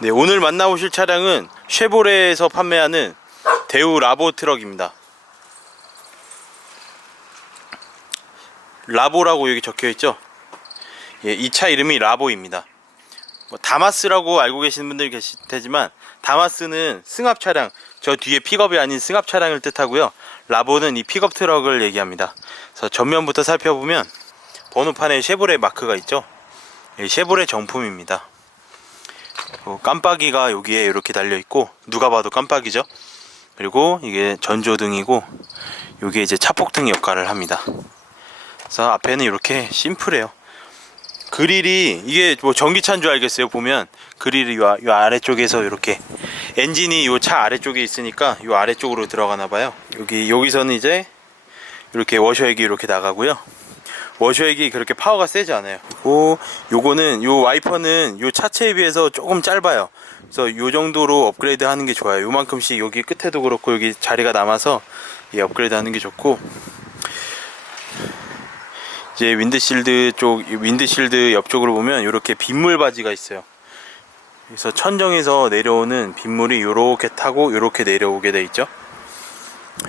네, 오늘 만나보실 차량은 쉐보레에서 판매하는 대우 라보 트럭입니다. 라보라고 여기 적혀있죠. 예, 이 차 이름이 라보입니다. 다마스라고 알고 계시는 분들 계실 테지만, 다마스는 승합 차량, 저 뒤에 픽업이 아닌 승합 차량을 뜻하고요. 라보는 이 픽업 트럭을 얘기합니다. 그래서 전면부터 살펴보면 번호판에 쉐보레 마크가 있죠. 예, 쉐보레 정품입니다. 깜빡이가 여기에 이렇게 달려있고, 누가 봐도 깜빡이죠. 그리고 이게 전조등이고, 여기에 이제 차폭등 역할을 합니다. 그래서 앞에는 이렇게 심플해요. 그릴이, 이게 뭐 전기차인 줄 알겠어요. 보면 그릴이 요 아래쪽에서 이렇게, 엔진이 요 차 아래쪽에 있으니까 요 아래쪽으로 들어가나봐요. 여기서는 이제 이렇게 워셔액이 이렇게 나가고요. 워셔액이 그렇게 파워가 세지 않아요. 그리고 요거는, 요 와이퍼는 요 차체에 비해서 조금 짧아요. 그래서 요 정도로 업그레이드 하는 게 좋아요. 요만큼씩 여기 끝에도 그렇고 여기 자리가 남아서 이 업그레이드 하는 게 좋고, 이제 윈드실드 옆쪽으로 보면 이렇게 빗물 바지가 있어요. 그래서 천정에서 내려오는 빗물이 요렇게 타고 요렇게 내려오게 돼 있죠.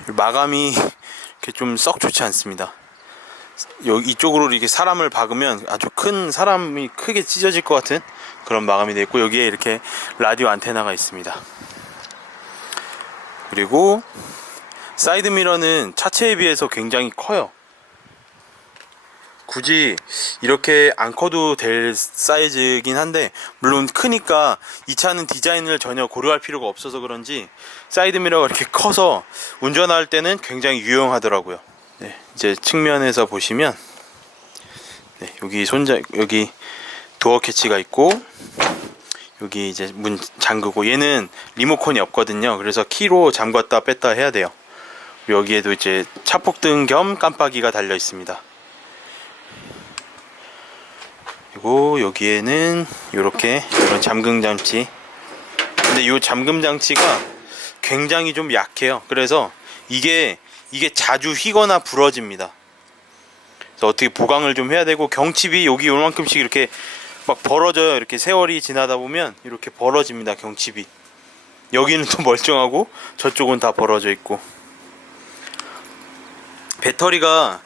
마감이 이렇게 좀 썩 좋지 않습니다. 이쪽으로 이렇게 사람을 박으면 아주 큰, 사람이 크게 찢어질 것 같은 그런 마감이 되어 있고, 여기에 이렇게 라디오 안테나가 있습니다. 그리고 사이드 미러는 차체에 비해서 굉장히 커요. 굳이 이렇게 안 커도 될 사이즈긴 한데, 물론 크니까 이 차는 디자인을 전혀 고려할 필요가 없어서 그런지 사이드 미러가 이렇게 커서 운전할 때는 굉장히 유용하더라고요. 네, 이제 측면에서 보시면, 네, 여기 도어 캐치가 있고, 여기 이제 문 잠그고, 얘는 리모컨이 없거든요. 그래서 키로 잠갔다 뺐다 해야 돼요. 여기에도 이제 차폭등 겸 깜빡이가 달려 있습니다. 그리고 여기에는 이렇게 이런 잠금 장치. 근데 이 잠금 장치가 굉장히 좀 약해요. 그래서 이게 자주 휘거나 부러집니다. 그래서 어떻게 보강을 좀 해야 되고, 경칩이 여기 요만큼씩 이렇게 막 벌어져요. 이렇게 세월이 지나다 보면 이렇게 벌어집니다. 경칩이. 여기는 또 멀쩡하고 저쪽은 다 벌어져 있고. 배터리가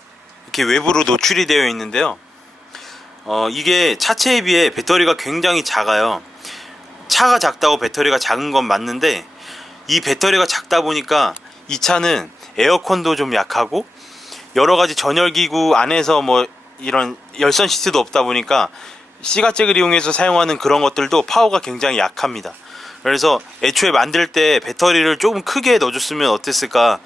이렇게 외부로 노출이 되어 있는데요. 이게 차체에 비해 배터리가 굉장히 작아요. 차가 작다고 배터리가 작은 건 맞는데, 이 배터리가 작다 보니까 이 차는 에어컨도 좀 약하고, 여러가지 전열기구 안에서 뭐 이런 열선 시트도 없다 보니까 시가잭을 이용해서 사용하는 그런 것들도 파워가 굉장히 약합니다. 그래서 애초에 만들 때 배터리를 조금 크게 넣어줬으면 어땠을까.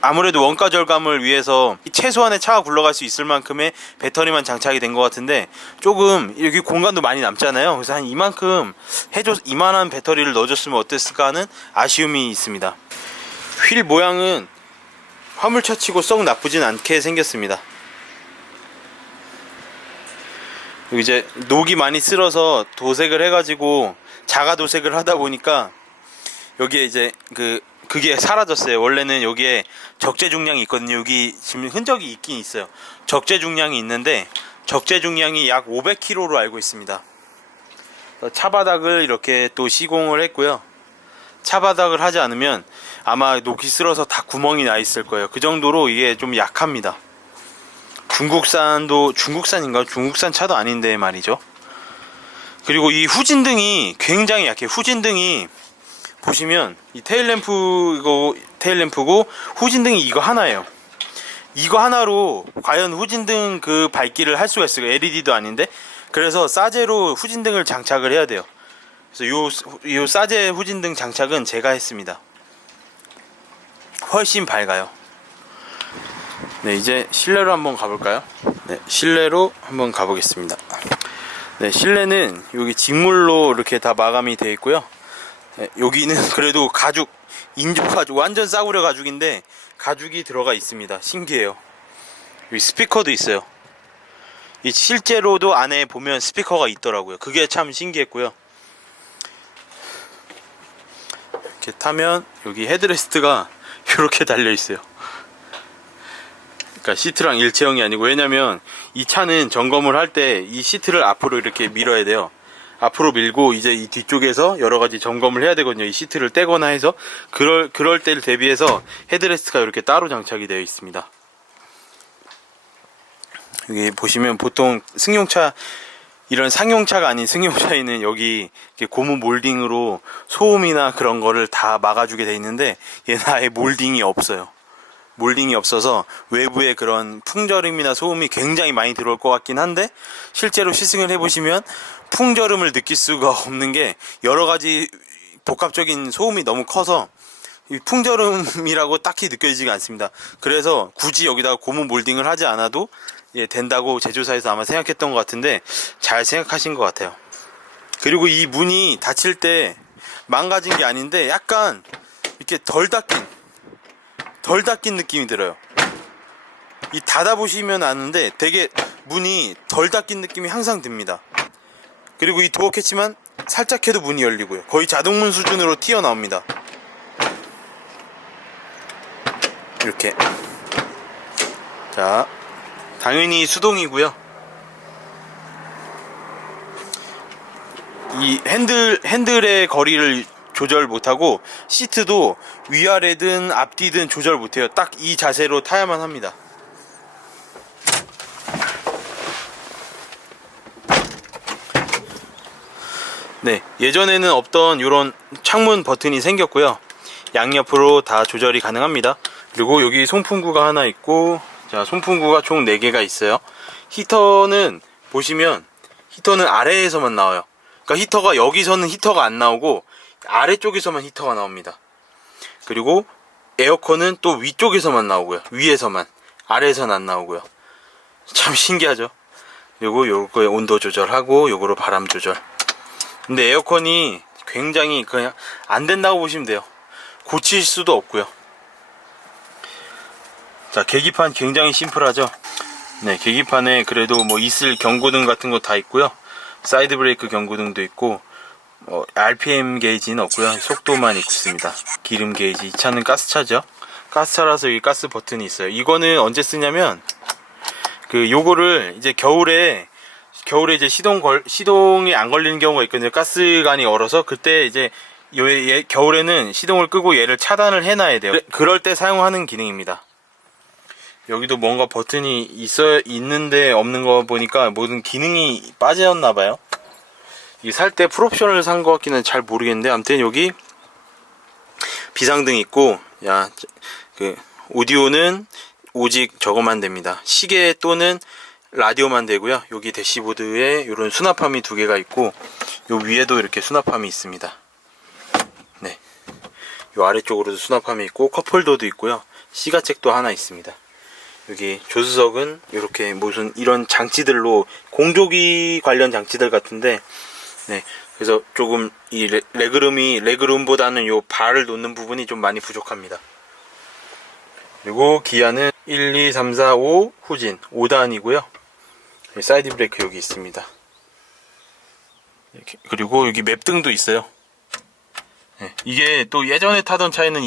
아무래도 원가 절감을 위해서 최소한의 차가 굴러갈 수 있을 만큼의 배터리만 장착이 된 것 같은데, 조금 여기 공간도 많이 남잖아요. 그래서 한 이만한 배터리를 넣어줬으면 어땠을까 하는 아쉬움이 있습니다. 휠 모양은 화물차치고 썩 나쁘진 않게 생겼습니다. 여기 이제 녹이 많이 쓸어서 도색을 해가지고 자가 도색을 하다 보니까 여기에 이제 그게 사라졌어요. 원래는 여기에 적재 중량이 있거든요. 여기 지금 흔적이 있긴 있어요. 적재 중량이 있는데, 적재 중량이 약 500kg로 알고 있습니다. 차바닥을 이렇게 또 시공을 했고요. 차바닥을 하지 않으면 아마 녹이 쓸어서 다 구멍이 나 있을 거예요. 그 정도로 이게 좀 약합니다. 중국산 차도 아닌데 말이죠. 그리고 이 후진등이 굉장히 약해요. 후진등이 보시면 이 테일램프고 후진등이 이거 하나예요. 이거 하나로 과연 후진등 그 밝기를 할 수가 있어요. LED도 아닌데. 그래서 싸제로 후진등을 장착을 해야 돼요. 그래서 요 싸제 후진등 장착은 제가 했습니다. 훨씬 밝아요. 네, 이제 실내로 한번 가볼까요? 네, 실내로 한번 가보겠습니다. 네, 실내는 여기 직물로 이렇게 다 마감이 되어 있고요. 네, 여기는 그래도 인조 가죽, 완전 싸구려 가죽인데 가죽이 들어가 있습니다. 신기해요. 여기 스피커도 있어요. 실제로도 안에 보면 스피커가 있더라고요. 그게 참 신기했고요. 이렇게 타면 여기 헤드레스트가 이렇게 달려 있어요. 그러니까 시트랑 일체형이 아니고, 왜냐면 이 차는 점검을 할 때 이 시트를 앞으로 이렇게 밀어야 돼요. 앞으로 밀고 이제 이 뒤쪽에서 여러 가지 점검을 해야 되거든요. 이 시트를 떼거나 해서 그럴 때를 대비해서 헤드레스트가 이렇게 따로 장착이 되어 있습니다. 여기 보시면 보통 승용차, 이런 상용차가 아닌 승용차에는 여기 고무 몰딩으로 소음이나 그런 거를 다 막아주게 돼 있는데 얘는 아예 몰딩이 없어요. 몰딩이 없어서 외부에 그런 풍절음이나 소음이 굉장히 많이 들어올 것 같긴 한데, 실제로 시승을 해보시면 풍절음을 느낄 수가 없는 게 여러 가지 복합적인 소음이 너무 커서 이 풍절음이라고 딱히 느껴지지가 않습니다. 그래서 굳이 여기다가 고무 몰딩을 하지 않아도 된다고 제조사에서 아마 생각했던 것 같은데 잘 생각하신 것 같아요. 그리고 이 문이 닫힐 때 망가진 게 아닌데 약간 이렇게 덜 닫힌 느낌이 들어요. 이 닫아보시면 아는데 되게 문이 덜 닫힌 느낌이 항상 듭니다. 그리고 이 도어 캐치만 살짝 해도 문이 열리고요. 거의 자동문 수준으로 튀어나옵니다. 이렇게. 자, 당연히 수동이고요. 이 핸들의 거리를 조절 못하고 시트도 위아래든 앞뒤든 조절 못해요. 딱 이 자세로 타야만 합니다. 네, 예전에는 없던 이런 창문 버튼이 생겼고요. 양옆으로 다 조절이 가능합니다. 그리고 여기 송풍구가 하나 있고, 자, 송풍구가 총 4개가 있어요. 히터는 보시면 히터는 아래에서만 나와요. 그러니까 히터가 여기서는 히터가 안 나오고 아래쪽에서만 히터가 나옵니다. 그리고 에어컨은 또 위쪽에서만 나오고요. 위에서만, 아래에서는 안 나오고요. 참 신기하죠. 그리고 요거에 온도 조절하고 요거로 바람 조절. 근데 에어컨이 굉장히 그냥 안 된다고 보시면 돼요. 고칠 수도 없고요. 자, 계기판 굉장히 심플하죠. 네, 계기판에 그래도 뭐 있을 경고등 같은 거 다 있고요. 사이드 브레이크 경고등도 있고, RPM 게이지는 없고요. 속도만 있습니다. 기름 게이지. 이 차는 가스차죠. 가스차라서 이 가스 버튼이 있어요. 이거는 언제 쓰냐면 요거를 이제 겨울에 이제 시동이 안 걸리는 경우가 있거든요. 가스관이 얼어서. 그때 이제 겨울에는 시동을 끄고 얘를 차단을 해놔야 돼요. 그럴 때 사용하는 기능입니다. 여기도 뭔가 버튼이 있는데 없는 거 보니까 모든 기능이 빠졌나봐요. 이 살 때 풀옵션을 산 것 같기는 잘 모르겠는데, 아무튼 여기 비상등이 있고, 오디오는 오직 저거만 됩니다. 시계 또는 라디오만 되고요. 여기 대시보드에 이런 수납함이 2개가 있고, 요 위에도 이렇게 수납함이 있습니다. 네, 요 아래쪽으로도 수납함이 있고 컵홀더도 있고요. 시가책도 하나 있습니다. 여기 조수석은 이렇게 무슨 이런 장치들로, 공조기 관련 장치들 같은데, 네, 그래서 조금 이 레그룸보다는 요 발을 놓는 부분이 좀 많이 부족합니다. 그리고 기아는 1, 2, 3, 4, 5 후진 5단이고요. 사이드 브레이크 여기 있습니다. 이렇게. 그리고 여기 맵등도 있어요. 네, 이게 또 예전에 타던 차에는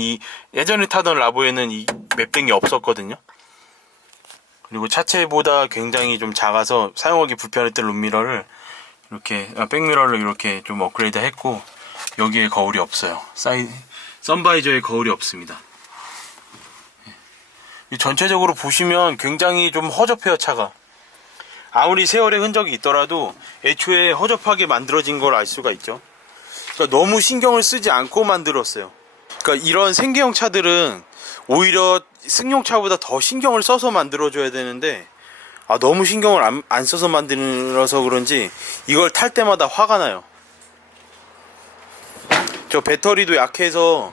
예전에 타던 라보에는 이 맵등이 없었거든요. 그리고 차체보다 굉장히 좀 작아서 사용하기 불편했던 룸미러를 백미러를 이렇게 좀 업그레이드 했고, 여기에 거울이 없어요. 선바이저에 거울이 없습니다. 전체적으로 보시면 굉장히 좀 허접해요, 차가. 아무리 세월의 흔적이 있더라도 애초에 허접하게 만들어진 걸 알 수가 있죠. 그러니까 너무 신경을 쓰지 않고 만들었어요. 그러니까 이런 생계형 차들은 오히려 승용차보다 더 신경을 써서 만들어줘야 되는데, 너무 신경을 안 써서 만들어서 그런지 이걸 탈 때마다 화가 나요. 저 배터리도 약해서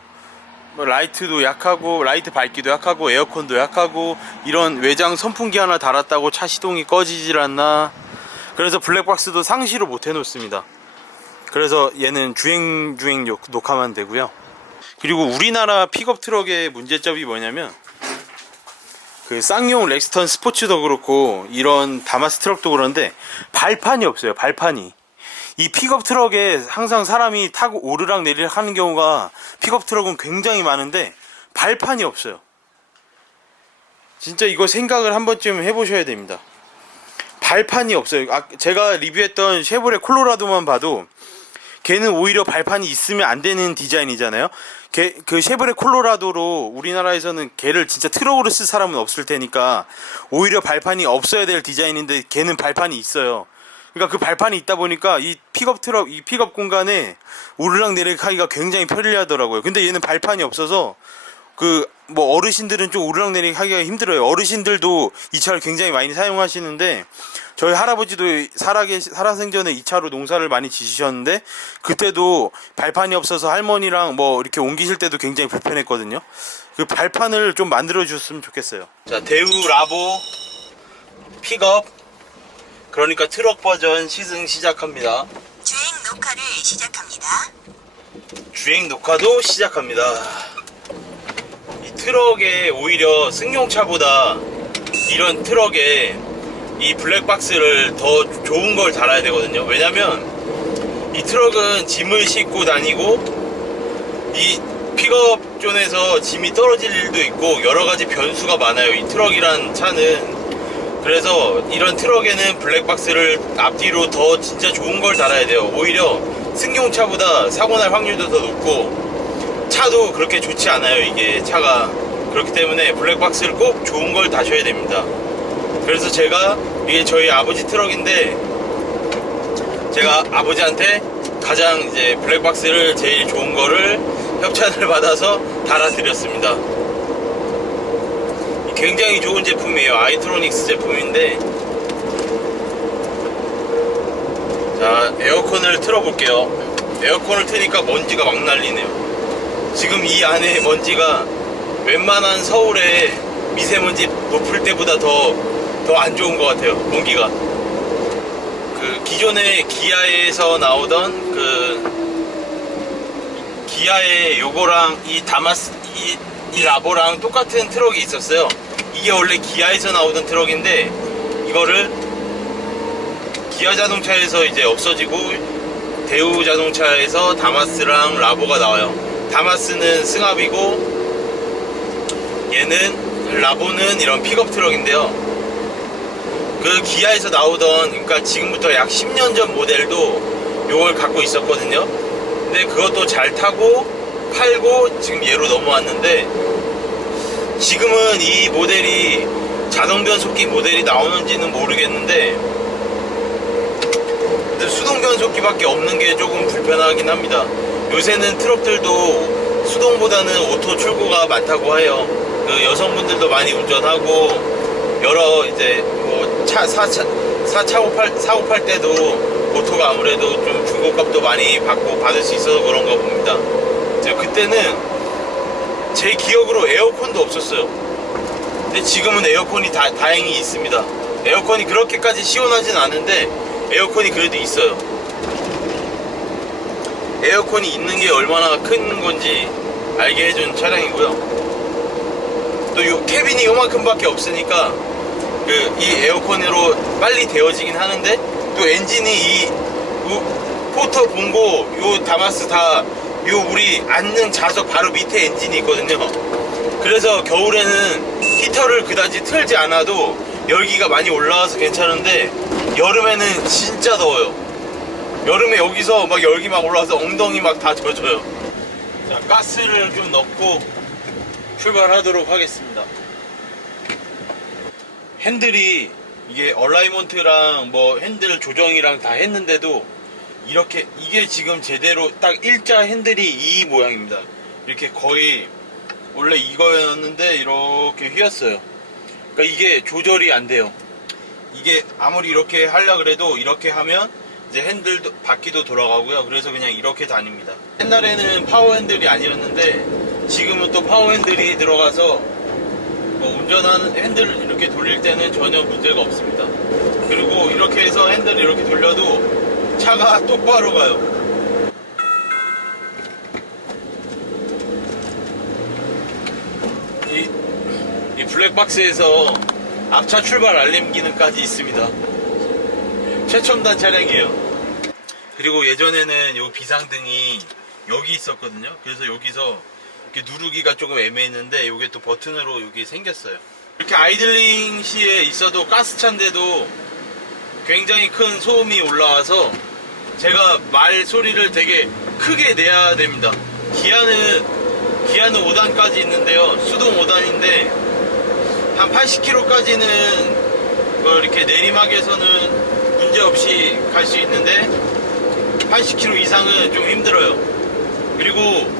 라이트도 약하고, 라이트 밝기도 약하고, 에어컨도 약하고, 이런 외장 선풍기 하나 달았다고 차 시동이 꺼지질 않나. 그래서 블랙박스도 상시로 못 해놓습니다. 그래서 얘는 주행 녹화만 되고요. 그리고 우리나라 픽업 트럭의 문제점이 뭐냐면, 쌍용 렉스턴 스포츠도 그렇고 이런 다마스 트럭도 그런데 발판이 없어요. 발판이. 이 픽업 트럭에 항상 사람이 타고 오르락 내리락 하는 경우가, 픽업 트럭은 굉장히 많은데 발판이 없어요. 진짜 이거 생각을 한 번쯤 해보셔야 됩니다. 발판이 없어요. 제가 리뷰했던 쉐보레 콜로라도만 봐도 걔는 오히려 발판이 있으면 안 되는 디자인이잖아요. 그 쉐보레 콜로라도로 우리나라에서는 걔를 진짜 트럭으로 쓸 사람은 없을 테니까 오히려 발판이 없어야 될 디자인인데 걔는 발판이 있어요. 그러니까 그 발판이 있다 보니까 이 픽업 공간에 오르락 내리락 하기가 굉장히 편리하더라고요. 근데 얘는 발판이 없어서 뭐 어르신들은 좀 오르락 내리락 하기가 힘들어요. 어르신들도 이 차를 굉장히 많이 사용하시는데 저희 할아버지도 살아생전에 이 차로 농사를 많이 지시셨는데 그때도 발판이 없어서 할머니랑 뭐 이렇게 옮기실 때도 굉장히 불편했거든요. 그 발판을 좀 만들어 주셨으면 좋겠어요. 자, 대우 라보 픽업, 그러니까 트럭 버전 시승 시작합니다. 주행 녹화를 시작합니다. 주행 녹화도 시작합니다. 이 트럭에 오히려 승용차보다 이런 트럭에 이 블랙박스를 더 좋은 걸 달아야 되거든요. 왜냐면 이 트럭은 짐을 싣고 다니고 이 픽업 존에서 짐이 떨어질 일도 있고 여러가지 변수가 많아요, 이 트럭이란 차는. 그래서 이런 트럭에는 블랙박스를 앞뒤로 더 진짜 좋은 걸 달아야 돼요. 오히려 승용차보다 사고날 확률도 더 높고 차도 그렇게 좋지 않아요, 이게 차가. 그렇기 때문에 블랙박스를 꼭 좋은 걸 다셔야 됩니다. 그래서 제가 이게 저희 아버지 트럭인데 제가 아버지한테 가장 이제 블랙박스를 제일 좋은 거를 협찬을 받아서 달아드렸습니다. 굉장히 좋은 제품이에요. 아이트로닉스 제품인데, 자, 에어컨을 틀어볼게요. 에어컨을 트니까 먼지가 막 날리네요. 지금 이 안에 먼지가 웬만한 서울의 미세먼지 높을 때보다 더 안 좋은 것 같아요, 공기가. 그 기존에 기아에서 나오던 기아의 요거랑 이 다마스 이 라보랑 똑같은 트럭이 있었어요. 이게 원래 기아에서 나오던 트럭인데 이거를 기아 자동차에서 이제 없어지고 대우 자동차에서 다마스랑 라보가 나와요. 다마스는 승합이고 얘는 라보는 이런 픽업 트럭인데요. 그 기아에서 나오던, 그러니까 지금부터 약 10년 전 모델도 요걸 갖고 있었거든요. 근데 그것도 잘 타고 팔고 지금 얘로 넘어왔는데, 지금은 이 모델이 자동 변속기 모델이 나오는지는 모르겠는데 수동 변속기밖에 없는 게 조금 불편하긴 합니다. 요새는 트럭들도 수동보다는 오토 출고가 많다고 해요. 그 여성분들도 많이 운전하고 여러 이제 뭐 사고 팔 때도 오토가 아무래도 좀 중고값도 많이 받을 수 있어서 그런가 봅니다. 제가 그때는 제 기억으로 에어컨도 없었어요. 근데 지금은 에어컨이 다행히 있습니다. 에어컨이 그렇게까지 시원하진 않은데 에어컨이 그래도 있어요. 에어컨이 있는 게 얼마나 큰 건지 알게 해준 차량이고요. 또 이 캐빈이 요만큼밖에 없으니까 이 에어컨으로 빨리 데워지긴 하는데, 또 엔진이 이 포터 봉고 요 다마스 다 요 우리 앉는 좌석 바로 밑에 엔진이 있거든요. 그래서 겨울에는 히터를 그다지 틀지 않아도 열기가 많이 올라와서 괜찮은데 여름에는 진짜 더워요. 여름에 여기서 막 열기 막 올라와서 엉덩이 막 다 젖어요. 자, 가스를 좀 넣고 출발하도록 하겠습니다. 핸들이 이게 얼라이먼트랑 뭐 핸들 조정이랑 다 했는데도 이렇게, 이게 지금 제대로 딱 일자 핸들이 이 모양입니다. 이렇게 거의 원래 이거였는데 이렇게 휘었어요. 그러니까 이게 조절이 안 돼요. 이게 아무리 이렇게 하려 그래도 이렇게 하면 이제 핸들도 바퀴도 돌아가고요. 그래서 그냥 이렇게 다닙니다. 옛날에는 파워 핸들이 아니었는데 지금은 또 파워 핸들이 들어가서 뭐 운전하는 핸들을 이렇게 돌릴 때는 전혀 문제가 없습니다. 그리고 이렇게 해서 핸들을 이렇게 돌려도 차가 똑바로 가요. 이 블랙박스에서 앞차 출발 알림 기능까지 있습니다. 최첨단 차량이에요. 그리고 예전에는 요 비상등이 여기 있었거든요. 그래서 여기서 이렇게 누르기가 조금 애매했는데 요게 또 버튼으로 여기 생겼어요. 이렇게 아이들링 시에 있어도 가스차인데도 굉장히 큰 소음이 올라와서 제가 말 소리를 되게 크게 내야 됩니다. 기아는 5단까지 있는데요. 수동 5단인데 한 80km까지는 이렇게 내리막에서는 문제없이 갈 수 있는데 80km 이상은 좀 힘들어요. 그리고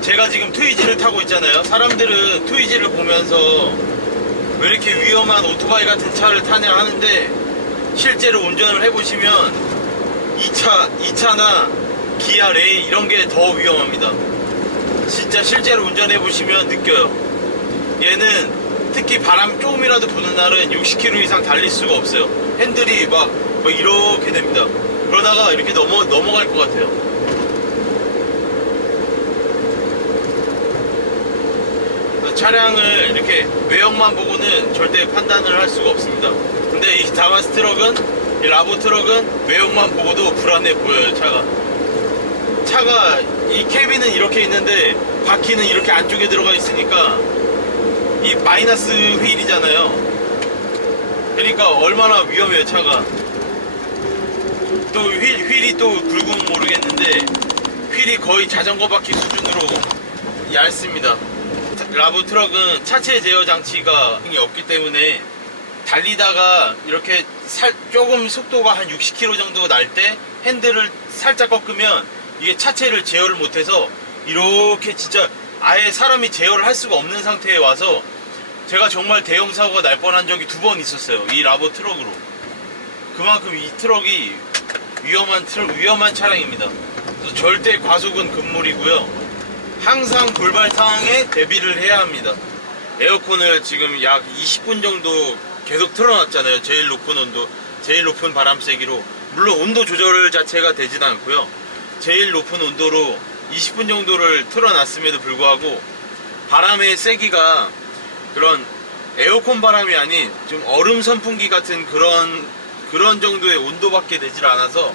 제가 지금 트위지를 타고 있잖아요. 사람들은 트위지를 보면서 왜 이렇게 위험한 오토바이 같은 차를 타냐 하는데, 실제로 운전을 해보시면 이 차나 기아 레이 이런 게 더 위험합니다. 진짜 실제로 운전해보시면 느껴요. 얘는 특히 바람 조금이라도 부는 날은 60km 이상 달릴 수가 없어요. 핸들이 막 이렇게 됩니다. 그러다가 이렇게 넘어갈 것 같아요. 차량을 이렇게 외형만 보고는 절대 판단을 할 수가 없습니다. 근데 이 다마스 트럭은, 이 라보 트럭은 외형만 보고도 불안해 보여요. 차가 이 캐빈은 이렇게 있는데 바퀴는 이렇게 안쪽에 들어가 있으니까 이 마이너스 휠이잖아요. 그러니까 얼마나 위험해요. 차가 또 휠이 또 굵으면 모르겠는데 휠이 거의 자전거 바퀴 수준으로 얇습니다. 라보 트럭은 차체 제어 장치가 없기 때문에 달리다가 이렇게 조금 속도가 한 60km 정도 날 때 핸들을 살짝 꺾으면 이게 차체를 제어를 못해서 이렇게 진짜 아예 사람이 제어를 할 수가 없는 상태에 와서 제가 정말 대형 사고가 날 뻔한 적이 2번 있었어요. 이 라보 트럭으로. 그만큼 이 트럭이 위험한 차량입니다. 그래서 절대 과속은 금물이고요. 항상 불발상에 대비를 해야 합니다. 에어컨을 지금 약 20분 정도 계속 틀어놨잖아요. 제일 높은 바람 세기로. 물론 온도 조절 자체가 되진 않고요. 제일 높은 온도로 20분 정도를 틀어놨음에도 불구하고 바람의 세기가 그런 에어컨 바람이 아닌 좀 얼음 선풍기 같은 그런 정도의 온도밖에 되질 않아서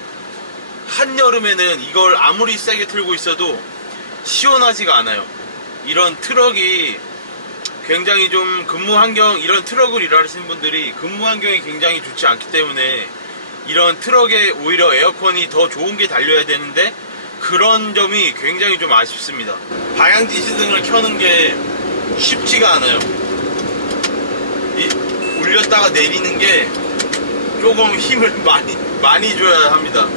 한여름에는 이걸 아무리 세게 틀고 있어도 시원하지가 않아요. 이런 트럭이 굉장히 좀 이런 트럭을 일하시는 분들이 근무 환경이 굉장히 좋지 않기 때문에 이런 트럭에 오히려 에어컨이 더 좋은 게 달려야 되는데 그런 점이 굉장히 좀 아쉽습니다. 방향 지시등을 켜는 게 쉽지가 않아요. 올렸다가 내리는 게 조금 힘을 많이 줘야 합니다.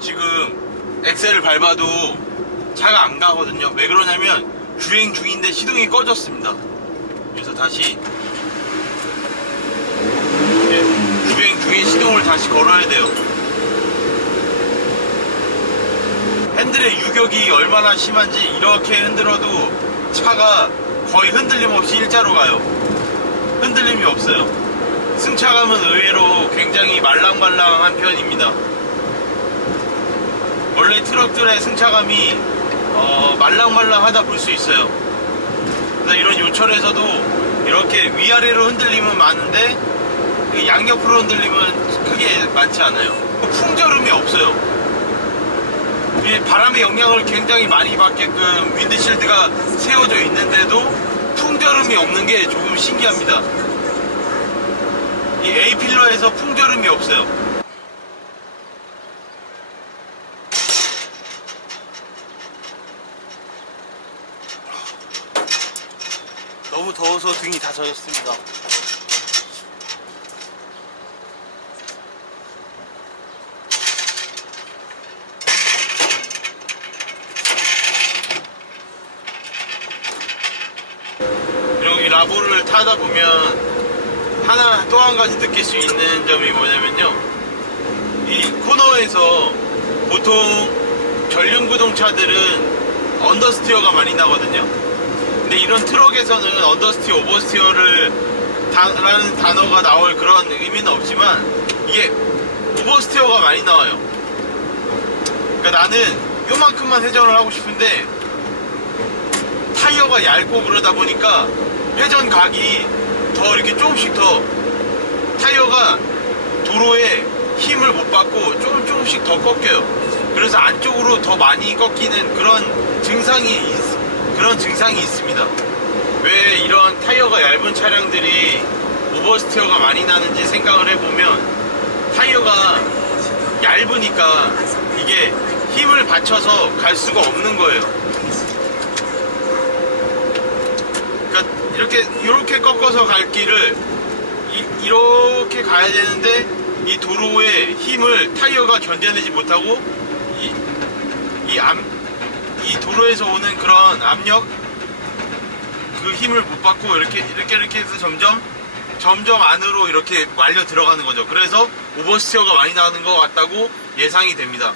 지금 엑셀을 밟아도 차가 안 가거든요. 왜 그러냐면 주행 중인데 시동이 꺼졌습니다. 그래서 다시 주행 중인 시동을 다시 걸어야 돼요. 핸들의 유격이 얼마나 심한지 이렇게 흔들어도 차가 거의 흔들림 없이 일자로 가요. 흔들림이 없어요. 승차감은 의외로 굉장히 말랑말랑한 편입니다. 원래 트럭들의 승차감이 말랑말랑하다 볼 수 있어요. 그래서 이런 요철에서도 이렇게 위아래로 흔들림은 많은데 양옆으로 흔들림은 크게 많지 않아요. 풍절음이 없어요. 이 바람의 영향을 굉장히 많이 받게끔 윈드실드가 세워져 있는데도 풍절음이 없는 게 조금 신기합니다. 이 A필러에서 풍절음이 없어요. 너무 더워서 등이 다 젖었습니다. 그리고 이 라보를 타다 보면 또 한 가지 느낄 수 있는 점이 뭐냐면요, 이 코너에서 보통 전륜구동 차들은 언더스티어가 많이 나거든요. 근데 이런 트럭에서는 언더스티어, 오버스티어를 라는 단어가 나올 그런 의미는 없지만 이게 오버스티어가 많이 나와요. 그러니까 나는 요만큼만 회전을 하고 싶은데 타이어가 얇고 그러다 보니까 회전 각이 더 이렇게 조금씩 더 타이어가 도로에 힘을 못 받고 조금씩 더 꺾여요. 그래서 안쪽으로 더 많이 꺾이는 그런 증상이 있습니다. 왜 이런 타이어가 얇은 차량들이 오버스티어가 많이 나는지 생각을 해보면 타이어가 얇으니까 이게 힘을 받쳐서 갈 수가 없는 거예요. 그러니까 이렇게 꺾어서 갈 길을 이렇게 가야 되는데 이 도로에 힘을 타이어가 견뎌내지 못하고 이 도로에서 오는 그런 압력, 그 힘을 못 받고 이렇게 해서 점점 안으로 이렇게 말려 들어가는 거죠. 그래서 오버스티어가 많이 나는 것 같다고 예상이 됩니다.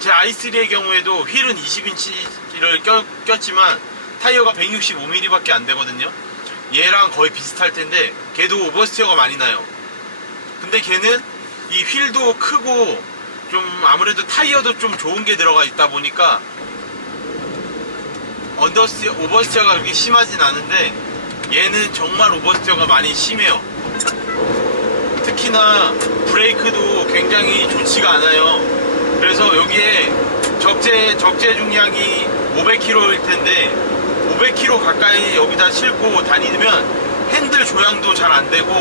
제 i3의 경우에도 휠은 20인치를 꼈지만 타이어가 165mm 밖에 안 되거든요. 얘랑 거의 비슷할 텐데 걔도 오버스티어가 많이 나요. 근데 걔는 이 휠도 크고 좀 아무래도 타이어도 좀 좋은 게 들어가 있다 보니까 오버스티어가 그렇게 심하진 않은데 얘는 정말 오버스티어가 많이 심해요. 특히나 브레이크도 굉장히 좋지가 않아요. 그래서 여기에 적재 중량이 500kg일 텐데 500kg 가까이 여기다 싣고 다니면 핸들 조향도 잘 안 되고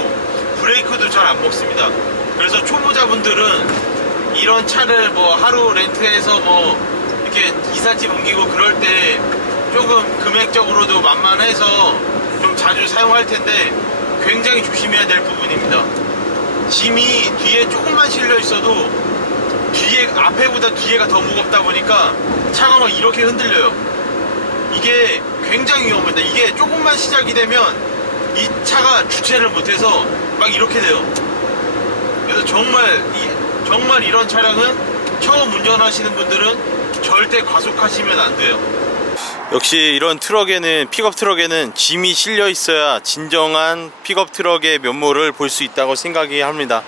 브레이크도 잘 안 먹습니다. 그래서 초보자분들은 이런 차를 뭐 하루 렌트해서 뭐 이렇게 이삿짐 옮기고 그럴 때 조금 금액적으로도 만만해서 좀 자주 사용할 텐데 굉장히 조심해야 될 부분입니다. 짐이 뒤에 조금만 실려 있어도 앞에보다 뒤에가 더 무겁다 보니까 차가 막 이렇게 흔들려요. 이게 굉장히 위험합니다. 이게 조금만 시작이 되면 이 차가 주체를 못해서 막 이렇게 돼요. 그래서 정말 이런 차량은 처음 운전하시는 분들은 절대 과속하시면 안 돼요. 역시 이런 픽업 트럭에는 짐이 실려 있어야 진정한 픽업 트럭의 면모를 볼 수 있다고 생각이 합니다.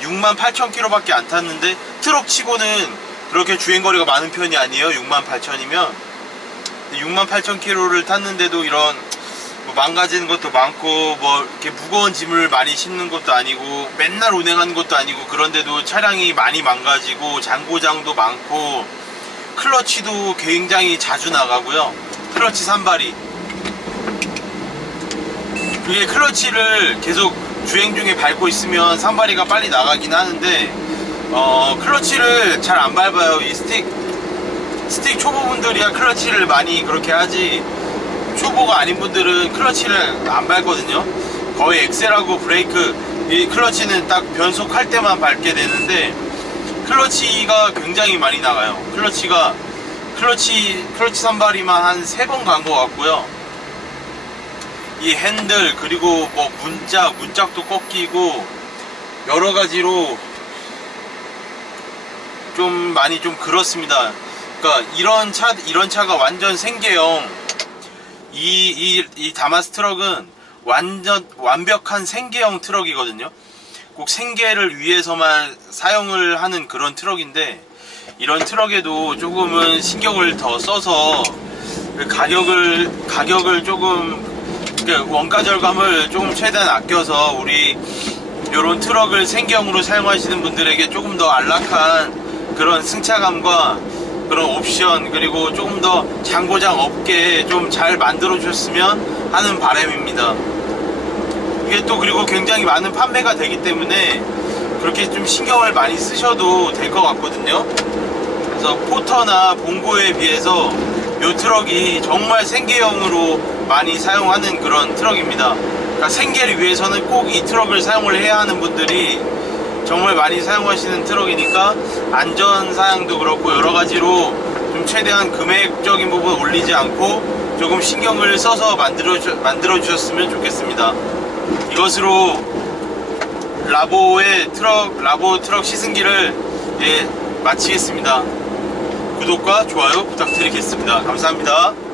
68,000km 밖에 안 탔는데 트럭 치고는 그렇게 주행거리가 많은 편이 아니에요. 68,000이면 68,000km를 탔는데도 이런 뭐 망가지는 것도 많고 뭐 이렇게 무거운 짐을 많이 싣는 것도 아니고 맨날 운행하는 것도 아니고 그런데도 차량이 많이 망가지고 잔고장도 많고 클러치도 굉장히 자주 나가고요. 클러치 산발이 그게 클러치를 계속 주행 중에 밟고 있으면 산발이가 빨리 나가긴 하는데 클러치를 잘 안 밟아요. 이 스틱 초보분들이야 클러치를 많이 그렇게 하지 초보가 아닌 분들은 클러치를 안 밟거든요. 거의 엑셀하고 브레이크, 이 클러치는 딱 변속할 때만 밟게 되는데 클러치가 굉장히 많이 나가요. 클러치 산발이만 한 3번 간 것 같고요. 이 핸들 그리고 뭐 문짝도 꺾이고 여러 가지로 좀 많이 좀 그렇습니다. 그러니까 이런 차가 완전 생계형, 이 다마스 트럭은 완벽한 생계형 트럭이거든요. 꼭 생계를 위해서만 사용을 하는 그런 트럭인데 이런 트럭에도 조금은 신경을 더 써서 가격을 조금 원가 절감을 조금 최대한 아껴서 우리 요런 트럭을 생계형으로 사용하시는 분들에게 조금 더 안락한 그런 승차감과 그런 옵션 그리고 조금 더 잔고장 없게 좀 잘 만들어 주셨으면 하는 바람입니다. 이게 또 그리고 굉장히 많은 판매가 되기 때문에 그렇게 좀 신경을 많이 쓰셔도 될 것 같거든요. 그래서 포터나 봉고에 비해서 이 트럭이 정말 생계형으로 많이 사용하는 그런 트럭입니다. 그러니까 생계를 위해서는 꼭 이 트럭을 사용을 해야 하는 분들이 정말 많이 사용하시는 트럭이니까 안전사양도 그렇고 여러가지로 좀 최대한 금액적인 부분 올리지 않고 조금 신경을 써서 만들어 주셨으면 좋겠습니다. 이것으로 라보 트럭 시승기를 마치겠습니다. 구독과 좋아요 부탁드리겠습니다. 감사합니다.